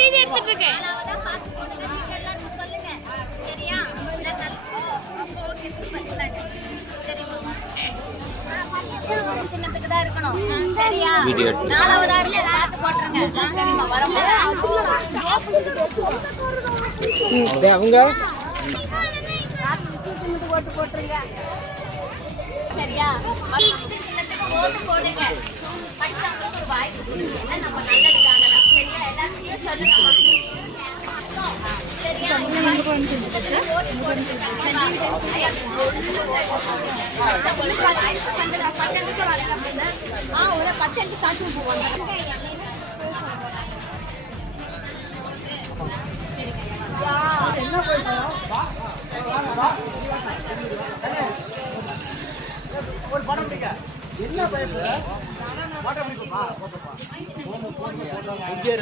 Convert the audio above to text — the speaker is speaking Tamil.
வீடியோ எடுத்துட்டு இருக்கேன். சின்னத்துக்கு தான் இருக்கணும். சரியா? நாலாவது ஆறுல பார்த்து போட்டுருங்க. சரிமா? வரும்போது அவங்க போட்டு போட்டுருங்க. சரியா? சின்னத்துக்கு போட்டு போடுங்க. படிச்சவங்களுக்கு ஒரு வாய்ப்பு கொடுங்க. நம்ம நல்லதுக்காக தான். சரியா? எல்லாத்தையும் சொல்லுங்க. சரியா? போட்டு போடுங்க. ஒரு 10 காட்டு போவாங்க. ஒரு படம் பிடிக்க என்ன பயப்பு இங்கே